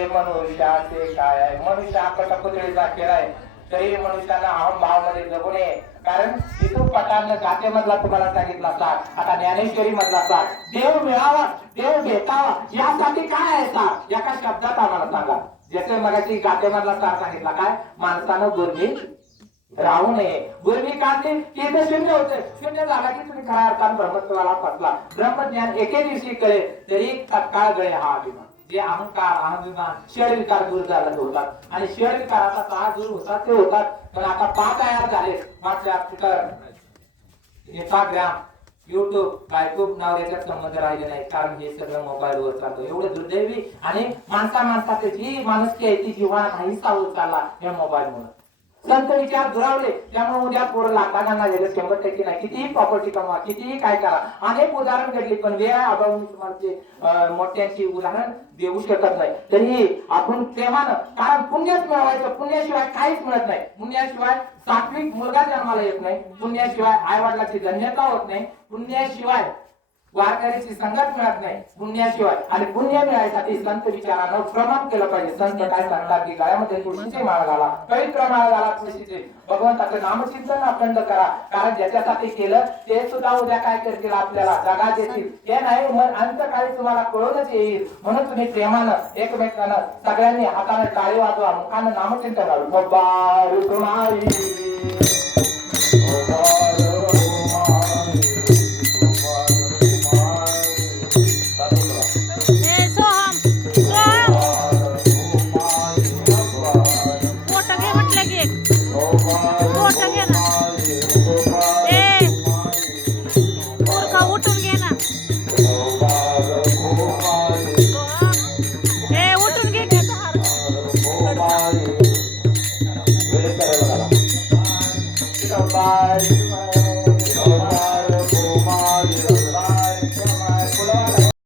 ते काय आहे? मनुष्य हा कटपुतळीचा खेळ आहे. तरी मनुष्याला अहममध्ये जगू नये. कारण इथून पटांना जातेमधला तुम्हाला सांगितला साथ आता ज्ञानेश्वरी मधला साथ देव मिळावा देव भेटावा यासाठी काय आहे साथ एका शब्दात आम्हाला सांगा. जसे मगाची गातेमधला साथ सांगितला काय? माणसानं गुरगी राहू नये. गुरगी काढली की इथे शून्य होते. शून्य झाला की तुम्ही खऱ्या अर्थानं ब्रह्मत्वाला फसला. ब्रह्मज्ञान एके दिवशी कळे तरी तत्काळ गळे हा अभिमान. जे अहंकार अहंभिमान शरीरकार विकार दूर झाला होतात. आणि शरीरकाराचा त्रास दूर होतात ते होतात. पण आता पा तयार झाले. व्हॉट्सअप ट्विटर इंस्टाग्राम युट्यूब बायकूब याच्यात संबंध राहिले नाही कारण हे सगळं मोबाईलवर चालतं. एवढं दुर्दैवी आणि माणसा माणसाची जी माणुसकी आहे ती जीवा नाही चालू चालला या मोबाईलमुळे. संत विचार दुरावले. त्यामुळे उद्या पोरं लाखांना गेले शंभर टक्के नाही. कितीही प्रॉपर्टी कमवा कितीही काय करा. अनेक उदाहरण घडली पण वेळ अभाव तुम्हाला मोठ्यांची उदाहरण देऊ शकत नाही. तरीही आपण प्रेमानं कारण पुण्यच मिळवायचं पुण्याशिवाय काहीच मिळत नाही. पुण्याशिवाय सात्विक मुलगा जन्माला येत नाही. पुण्याशिवाय आईवडिलाची धन्यता होत नाही. पुण्याशिवाय वारकऱ्याची संगत मिळत नाही. पुण्याशिवाय. आणि पुण्य मिळायसाठी संत विचारानं प्रमाण केलं पाहिजे. संत काय सांगतात की गळ्यामध्ये तुळशीचे माळ घाला. पवित्र माळ घाला तुळशीचे. भगवंताचं नामचिंतन अखंड करा. कारण ज्याच्यासाठी केलं ते सुद्धा उद्या काय करतील आपल्याला? जगा देतील. हे नाही मग अंतकाळी तुम्हाला कळूनच येईल. म्हणून तुम्ही प्रेमानं एकमेकानं सगळ्यांनी हाताने टाळी वाजवा मुखानं नामचिंतन करू बाबा रुक्माई Bye.